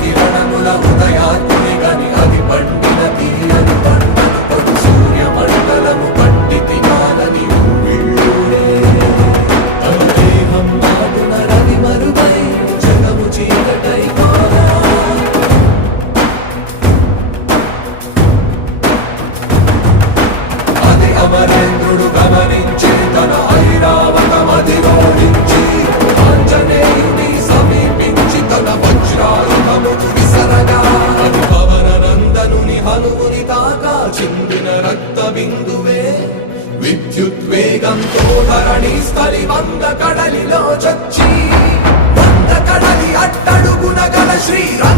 కిరణముల ఉదయాత్ముని గని అది పండిన తీయని పంటను పడు సూర్య మండలము పండితి కాలని ఊళ్ళూరే తన దేహం నాటున రవి మరుగై జగము చీకటై కాదా అది అమరేంద్రుడు గమనించి తన ఐరావతమధిరోహించి ఆంజనేయుని సమీపించి తన వజ్రాయుధము విసరగా అది పవన నందనుని హనుముని తాకా చిందిన రక్త బిందువే విద్యుద్వేగంతో ధరణి స్థలి వంద కడలిలో చచ్చి వంద కడలి అట్టడుగున గల శ్రీరా